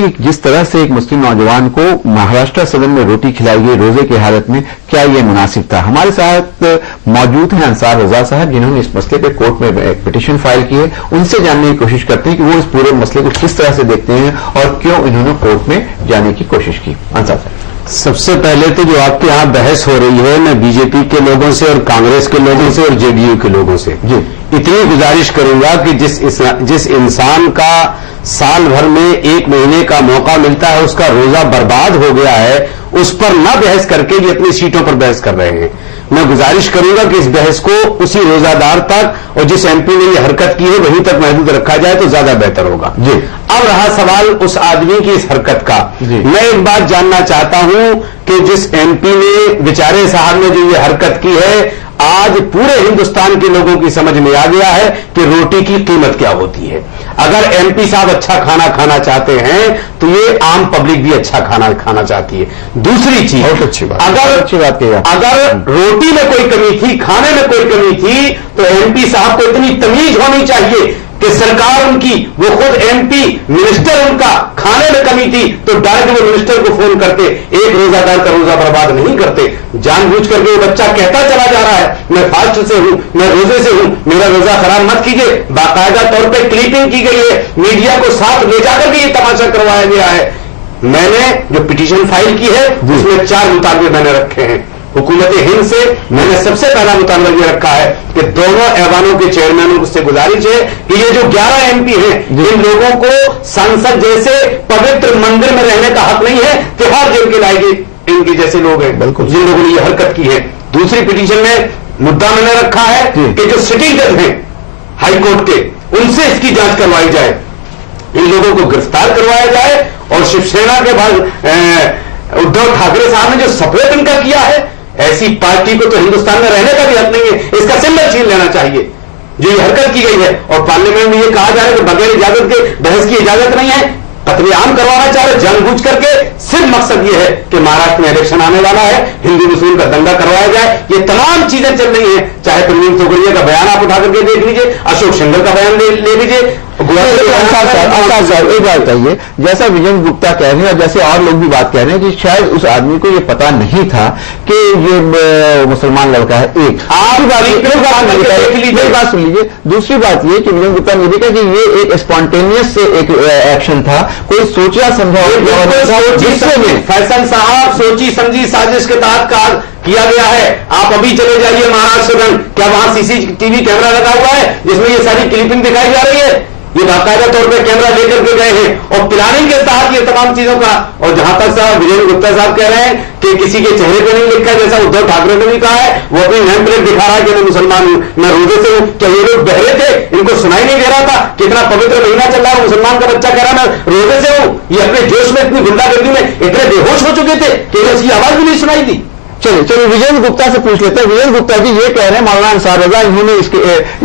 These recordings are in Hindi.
हैं कि जिस तरह से एक मुस्लिम नौजवान को महाराष्ट्र सदन में रोटी खिलाई गई रोजे की हालत में, क्या ये मुनासिब था? हमारे साथ मौजूद हैं अंसार रजा साहब, जिन्होंने इस मसले पे कोर्ट में एक पिटीशन फाइल की है। उनसे जानने की कोशिश करते हैं कि वो इस पूरे मसले को किस तरह से देखते हैं और क्यों इन्होंने कोर्ट में जाने की कोशिश की। अंसार साहब, सबसे पहले तो जो आपके यहाँ बहस हो रही है, मैं बीजेपी के लोगों से और कांग्रेस के लोगों से और जेडीयू के लोगों से इतनी गुजारिश करूंगा कि जिस इंसान का साल भर में 1 महीने का मौका मिलता है, उसका रोजा बर्बाद हो गया है, उस पर न बहस करके ये अपनी सीटों पर बहस कर रहे हैं। मैं गुजारिश करूंगा कि इस बहस को उसी रोजादार तक और जिस एमपी ने ये हरकत की है वहीं तक महदूद रखा जाए तो ज्यादा बेहतर होगा। जी, अब रहा सवाल उस आदमी की इस हरकत का। मैं एक बात जानना चाहता हूं कि जिस एमपी ने, बेचारे साहब ने जो ये हरकत की है, आज पूरे हिंदुस्तान के लोगों की समझ में आ गया है कि रोटी की कीमत क्या होती है। अगर एमपी साहब अच्छा खाना खाना चाहते हैं तो ये आम पब्लिक भी अच्छा खाना खाना चाहती है। दूसरी चीज, बहुत अच्छी बात, अच्छी बात कही, अगर रोटी में कोई कमी थी, खाने में कोई कमी थी, तो एमपी साहब को इतनी तमीज होनी चाहिए कि सरकार उनकी, वो खुद एमपी मिनिस्टर उनका खाने में कमी थी तो डायरेक्ट वो मिनिस्टर को फोन करके एक रोजादार का रोजा बर्बाद नहीं करते। जानबूझ करके वो बच्चा कहता चला जा रहा है मैं फास्ट से हूं, मैं रोजे से हूं, मेरा रोजा खराब मत कीजिए। बाकायदा तौर पर क्लिपिंग की गई है, मीडिया को साथ ले जाकर के ये तमाशा करवाया गया है। मैंने जो पिटीशन फाइल की है उसमें 4 मुतालबे मैंने रखे हैं। हुकूमत हिंद से मैंने सबसे पहला मुतालबा ये रखा है कि दोनों ऐवानों के चेयरमैनों से गुजारिश है कि ये जो 11 एमपी हैं, इन लोगों को संसद जैसे पवित्र मंदिर में रहने का हक नहीं है, तिहाड़ जेल के लाएगी इनके जैसे लोग हैं जिन लोगों ने ये हरकत की है। दूसरी पिटीशन में मुद्दा मैंने रखा है कि जो सिटिंग जज हैं हाईकोर्ट के, उनसे इसकी जांच करवाई जाए, इन लोगों को गिरफ्तार करवाया जाए और शिवसेना के बाद उद्धव ठाकरे साहब ने जो सपोर्ट इनका किया है, ऐसी पार्टी को तो हिंदुस्तान में रहने का भी हक नहीं है, इसका सिंबल छीन लेना चाहिए जो ये हरकत की गई है। और पार्लियामेंट में ये कहा जा रहा है कि बगैर इजाजत के बहस की इजाजत नहीं है, कत्लेआम करवाना चाह रहे जानबूझ करके। सिर्फ मकसद ये है कि महाराष्ट्र में इलेक्शन आने वाला है, हिंदू मुस्लिम का दंगा करवाया जाए। ये तमाम चीजें चल रही हैं, चाहे प्रवीण तोगड़िया का बयान आप उठा करके देख लीजिए, अशोक सिंघल का बयान ले लीजिए। एक बात बताइए, जैसा विजय गुप्ता कह रहे हैं और जैसे और लोग भी बात कह रहे हैं कि शायद उस आदमी को ये पता नहीं था कि ये मुसलमान लड़का है। एक बात सुन लीजिए। दूसरी बात ये कि विजय गुप्ता ने भी कहा कि ये एक स्पॉन्टेनियस एक एक्शन था, कोई सोचा समझा जिसमें फैसल साहब सोची समझी साजिश के तहत किया गया है। आप अभी चले जाइए महाराष्ट्र सदन, क्या वहां सीसीटीवी कैमरा लगा हुआ है जिसमें ये सारी क्लिपिंग दिखाई जा रही है? ये बाकायदा तौर पर कैमरा लेकर के गए हैं और प्लानिंग के साथ ये तमाम चीजों का। और जहां तक साहब विजय गुप्ता साहब कह रहे हैं कि किसी के चेहरे पर नहीं लिखा, जैसा उद्धव ठाकरे ने भी कहा है, वो अपनी नेम प्लेट दिखा रहा है कि मैं मुसलमान हूं, मैं रोजे से हूं। क्या ये लोग बहरे थे, इनको सुनाई नहीं दे रहा था? कितना पवित्र महीना चल रहा है, मुसलमान का बच्चा कह रहा है मैं रोजे से हूं। ये अपने जोश में, इतनी गुंडागर्दी में इतने बेहोश हो चुके थे कि उसकी आवाज भी नहीं सुनाई दी। चलिए विजय गुप्ता से पूछ लेते हैं। विजय गुप्ता जी ये कह रहे हैं, मौलाना अंसार रजा, इन्होंने इसके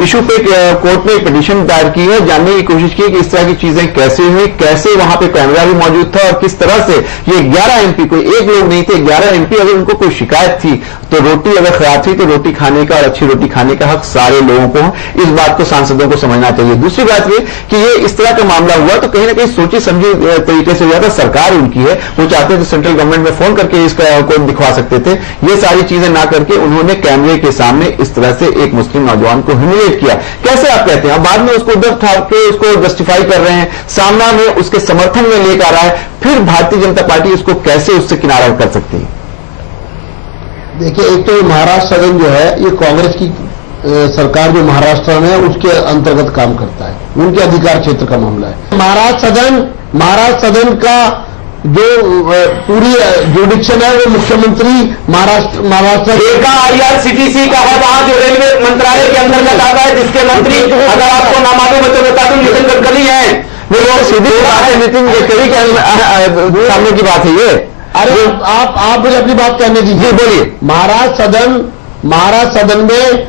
इशू पे कोर्ट में पिटीशन दायर की है, जानने की कोशिश की कि इस तरह की चीजें कैसे हुई, कैसे वहां पे कैमरा भी मौजूद था और किस तरह से ये 11 एमपी, कोई एक लोग नहीं थे, 11 एमपी, अगर उनको कोई शिकायत थी तो रोटी अगर खराब थी तो रोटी खाने का और अच्छी रोटी खाने का हक सारे लोगों को, इस बात को सांसदों को समझना चाहिए। दूसरी बात ये कि ये इस तरह का मामला हुआ तो कहीं ना कहीं सोची समझी तरीके से हुआ था, सरकार उनकी है, वो चाहते थे सेंट्रल गवर्नमेंट में फोन करके इसका को दिखवा सकते थे। ये सारी चीजें ना करके उन्होंने कैमरे के सामने इस तरह से एक मुस्लिम नौजवान को ह्यूमिलिएट किया। कैसे आप कहते हैं? बाद में उसको उद्धव ठाकरे उसको जस्टिफाई कर रहे हैं, सामना में उसके समर्थन में लेकर आ रहा है, फिर भारतीय जनता पार्टी उसको कैसे उससे किनारा कर सकती है? देखिए, एक तो महाराष्ट्र सदन जो है ये कांग्रेस की सरकार जो महाराष्ट्र में है उसके अंतर्गत काम करता है, उनके अधिकार क्षेत्र का मामला है। महाराष्ट्र सदन का जो पूरी जुडिक्शन है वो मुख्यमंत्री महाराष्ट्र का IRCTC का है, वहां जो रेलवे मंत्रालय के अंतर्गत आता है, जिसके मंत्री अगर आपको ना मालूम है तो बता दूं नितिन गडकरी है। वो लोग सीधी बात है, नितिन गडकरी के सामने की बात है ये। अरे आप मुझे अपनी बात कहने दीजिए, बोलिए। महाराष्ट्र सदन में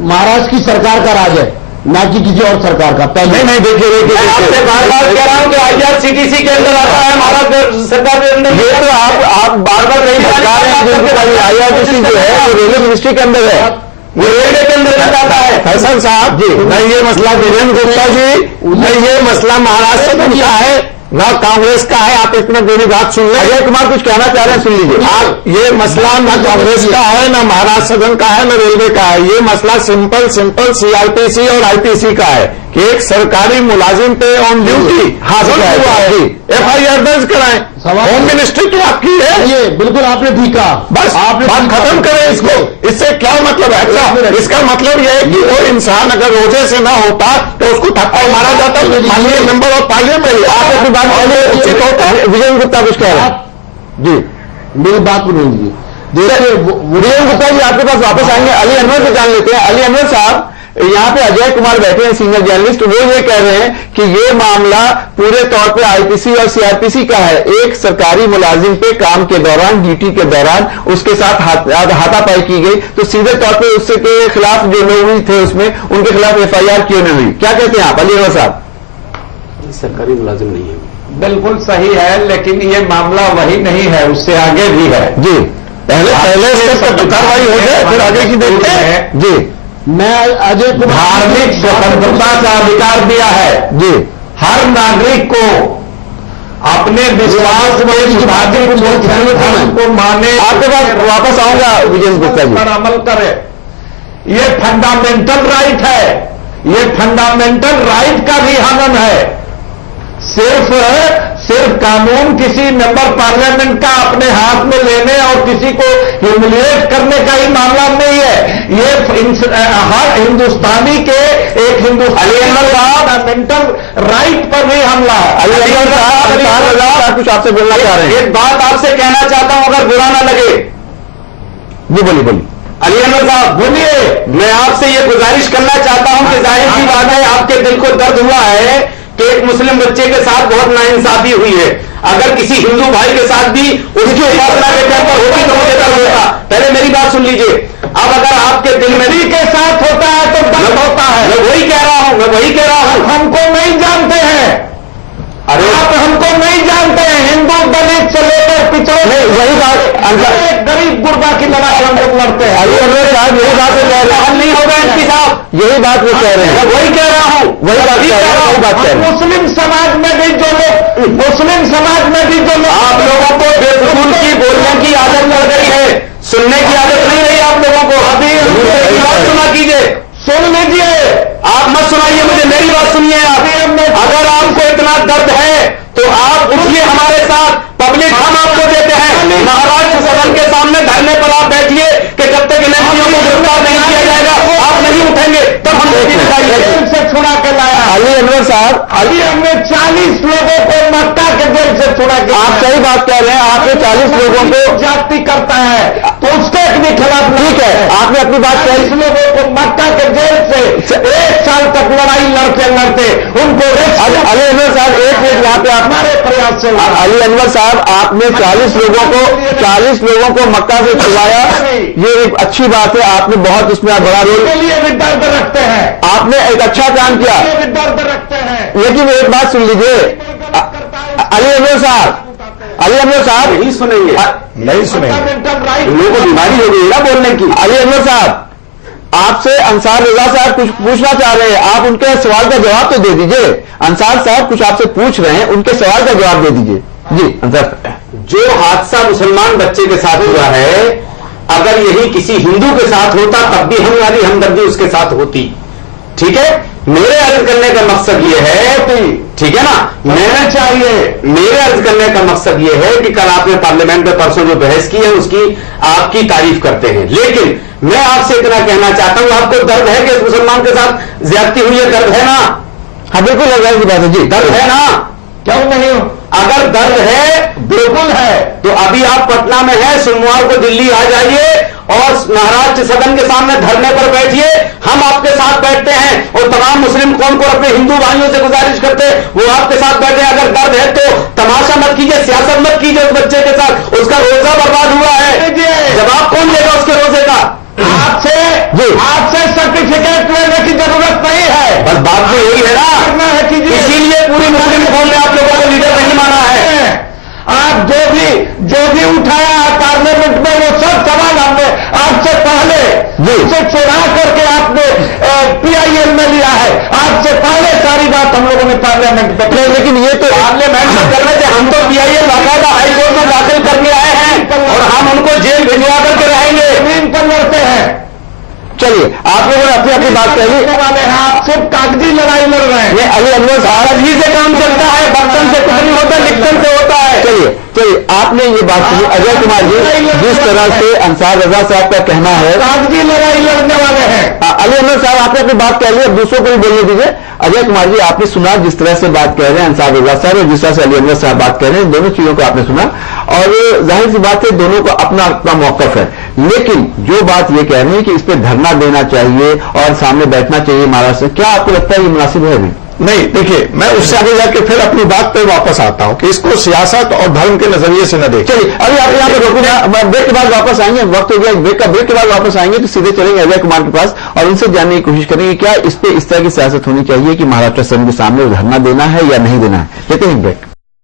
महाराष्ट्र की सरकार का राज है, ना कि किसी और सरकार का। पहले नहीं देखिए मैं आपसे बार-बार कह रहा हूं कि IRCTC के अंदर आता है, महाराष्ट्र सरकार के अंदर। ये तो आप बार-बार नहीं बता रहे हैं। IRCTC जो है वो रेलवे मिनिस्ट्री के अंदर है, वो रेलवे के अंदर आता है। फैसल साहब जी, नहीं ये मसला विजय गुप्ता जी, नहीं ये मसला महाराष्ट्र सदन का है, ना कांग्रेस का है। आप इतना मेरी बात सुन लें। अजय कुमार कुछ कहना चाह रहे हैं, सुन लीजिए। आप ये मसला ना कांग्रेस का है, ना महाराष्ट्र सदन का है, ना रेलवे का है। ये मसला सिंपल सीआरपीसी और आईपीसी का है कि एक सरकारी मुलाजिम पे ऑन ड्यूटी हासिल हुआ है, एफआईआर दर्ज कराएं। होम मिनिस्ट्री तो आपकी है। ये बिल्कुल आपने ठीक कहा। बस आपने बात ठीक खत्म कहा। करें इसको। इससे क्या मतलब है? अच्छा, इसका मतलब यह है कि वो इंसान अगर रोजे से ना होता तो उसको थप्पड़ मारा जाता तो माननीय मेंबर ऑफ पार्लियामेंट आप अपनी बात पहले उचित होता है। विजय गुप्ता कुछ कह रहे हैं जी, मेरी बात को सुन लीजिए। देखिए विजय गुप्ता जी आपके पास वापस आएंगे। अली अनवर से जान लेते हैं। अली अनवर साहब, यहाँ पे अजय कुमार बैठे हैं, सीनियर जर्नलिस्ट। वो ये कह रहे हैं कि ये मामला पूरे तौर पे आईपीसी और सीआरपीसी का है। एक सरकारी मुलाजिम पे काम के दौरान, ड्यूटी के दौरान उसके साथ हाथापाई की गई, तो सीधे तौर पे उससे के खिलाफ जो लोग थे उसमें उनके खिलाफ एफआईआर क्यों नहीं हुई? क्या कहते हैं आप अली अनवर साहब? सरकारी मुलाजिम नहीं है। बिल्कुल सही है, लेकिन ये मामला वही नहीं है, उससे आगे भी है जी, पहले स्तर पर कार्रवाई हो जाए, फिर आगे की देखते हैं। जी, मैं अजय कुमार धार्मिक स्वतंत्रता का अधिकार दिया है जी, हर नागरिक को अपने विश्वास में विभाजित धर्म को माने। आपके पास वापस आऊंगा विजय गुप्ता जी। पर अमल करे, ये फंडामेंटल राइट है। ये फंडामेंटल राइट का भी हनन है। सिर्फ कानून किसी मेंबर पार्लियामेंट का अपने हाथ में लेने और किसी को ह्यूमिलिएट करने का ही मामला नहीं है। ये हर हिंदुस्तानी के एक फंडामेंटल राइट पर भी हमला है। अली अनवर साहब कुछ आपसे बोलना चाह रहे हैं। एक बात आपसे कहना चाहता हूं, अगर बुरा ना लगे। जी बोलिए बोलिए। अली अनवर साहब बोलिए। मैं आपसे ये गुजारिश करना चाहता हूं कि जाहिर सी बात है आपके दिल को दर्द हुआ है कि एक मुस्लिम बच्चे के साथ बहुत नाइंसाफी हुई है। अगर किसी हिंदू भाई के साथ भी उसकी उपासना के टाइम पर होती तो मुझे दर्द होता। पहले मेरी बात सुन लीजिए। अब अगर आपके दिल में भी के साथ होता है तो दर्द होता है। मैं वही कह रहा हूं। हमको नहीं जानते हैं। अरे आप हमको नहीं जानते हैं। हिंदू दलित से लेकर पिछड़े वही बात गरीब गुरबा की लड़ाई हम लोग लड़ते हैं। अली अनवर साहब यही बात वो कह रहे हैं। हल नहीं होगा एमपी साहब, यही बात वो कह रहे हैं। मैं वही कह रहा हूं। वही बात कह रहे हैं, वही बात कह रहे हैं। मुस्लिम समाज में भी जो लोग आप लोगों को बेफजूल की बोलने की आदत लग गई है, सुनने की आदत नहीं रही आप लोगों को। अभी दूसरे की बात सुना कीजिए, सुन लीजिए। आप मत सुनाइए मुझे, मेरी बात सुनिए आप। अगर आपको इतना दर्द है तो आप उठिए हमारे साथ। पब्लिक हम आपको देते हैं। महाराष्ट्र सदन के सामने धरने पर आप बैठिए कि जब तक इलेक्शनों को गिरफ्तार नहीं किया जाएगा आप नहीं उठेंगे, तब हम जेल से छुड़ा के लाया। अली अनवर साहब, अभी हमने 40 लोगों को मक्का के जेल से छुड़ा के आप सही बात कह रहे हैं। आपने 40 लोगों को जाति करता है तो उसके भी खिलाफ ठीक है, आपने अपनी बात 40 कही। लोगों को मक्का के जेल से 1 साल तक लड़ाई लड़ते उनको अली अनवर साहब एक मिनट यहाँ पे आप हमारे प्रयास से अली अनवर साहब आपने 40 लोगों को मक्का से छुड़ाया, ये एक अच्छी बात है। आपने बहुत इसमें बड़ा रोल, के लिए भी दर्द रखते हैं। आपने एक अच्छा काम किया। भी दर्द रखते हैं। लेकिन एक बात सुन लीजिए अली अनवर साहब, नहीं सुनेंगे, नहीं सुनेंगे। लोगों को बीमारी हो गई ना बोलने की। अली अनवर साहब, आपसे अंसार रजा साहब कुछ पूछना चाह रहे हैं। आप उनके सवाल का जवाब तो दे दीजिए। अंसार साहब कुछ आपसे पूछ रहे हैं, उनके सवाल का जवाब दे दीजिए। जी अंसार। जो हादसा मुसलमान बच्चे के साथ हुआ है, अगर यही किसी हिंदू के साथ होता तब भी हमारी हमदर्दी उसके साथ होती। ठीक है, मेरे अर्ज करने का मकसद यह है, ठीक है ना, मेरे अर्ज करने का मकसद यह है कि कल आपने पार्लियामेंट में परसों जो बहस की है उसकी आपकी तारीफ करते हैं, लेकिन मैं आपसे इतना कहना चाहता हूं, आपको दर्द है कि इस मुसलमान के साथ ज्यादती हुई है? दर्द है ना? हाँ बिल्कुल लगा की बात है जी, दर्द है ना? क्यों नहीं? अगर दर्द है, बिल्कुल है। तो अभी आप पटना में हैं, सोमवार को दिल्ली आ जाइए और महाराष्ट्र सदन के सामने धरने पर बैठिए। हम आपके साथ बैठते हैं और तमाम मुस्लिम कौम को अपने हिंदू भाइयों से गुजारिश करते हैं वो आपके साथ बैठे। अगर दर्द है तो तमाशा मत कीजिए, सियासत मत कीजिए उस बच्चे के साथ। उसका रोजा बर्बाद हुआ है, जवाब कौन देगा उसके रोजे का? आपसे सर्टिफिकेट लेने की जरूरत नहीं है। बस बात तो यही है ना, इसीलिए पूरी मुस्लिम कौम ने आप लोगों को लीडर नहीं माना है। आप जो भी उठाया पार्लियामेंट में वो सब सवाल हमने आपसे पहले से चुरा करके आपने PIL में लिया है। आज से पहले सारी बात हम लोगों ने पार्लियामेंट में की। लेकिन ये तो पार्लियामेंट में करने से हम तो PIL बाकायदा हाईकोर्ट में दाखिल करके आए हैं और हम उनको जेल भिजवा करके रहेंगे। जमीन पर लड़ते हैं। चलिए, आप लोगों ने अपनी अपनी बात कह ली। वाले हैं, आप सिर्फ कागजी लड़ाई लड़ रहे हैं। ये अली अनवर साहब ही से काम चलता है, बर्तन से कुछ नहीं होता, लिखतन से होता है। चलिए आपने ये बात कही अजय कुमार जी, जिस तरह से अंसार रजा साहब का कहना है कागजी लड़ाई लड़ने वाले हैं। अली अनवर साहब आपने अपनी बात कह ली, अब दूसरों को भी बोलने दीजिए। अजय कुमार जी, आपने सुना जिस तरह से बात कह रहे हैं अंसार रजा साहब और जिस तरह से अली अनवर साहब बात कह रहे हैं, दोनों चीजों को आपने सुना और जाहिर सी बात है दोनों को अपना अपना मौकफ है। लेकिन जो बात ये कह रहे हैं कि इस पर धरना देना चाहिए और सामने बैठना चाहिए महाराष्ट्र, क्या आपको लगता है ये मुनासिब है अभी? नहीं, देखिए, मैं उससे आगे जाके फिर अपनी बात पे वापस आता हूं कि इसको सियासत और धर्म के नजरिए से न देखें। चलिए, अभी आप यहाँ पे रोकूंगा, ब्रेक के बाद वापस आएंगे, वक्त हो गया ब्रेक के बाद वापस आएंगे तो सीधे चलेंगे अजय कुमार के पास और उनसे जानने की कोशिश करेंगे क्या इस पे इस तरह की सियासत होनी चाहिए कि महाराष्ट्र सदन के सामने धरना देना है या नहीं देना है। लेते हैं ब्रेक।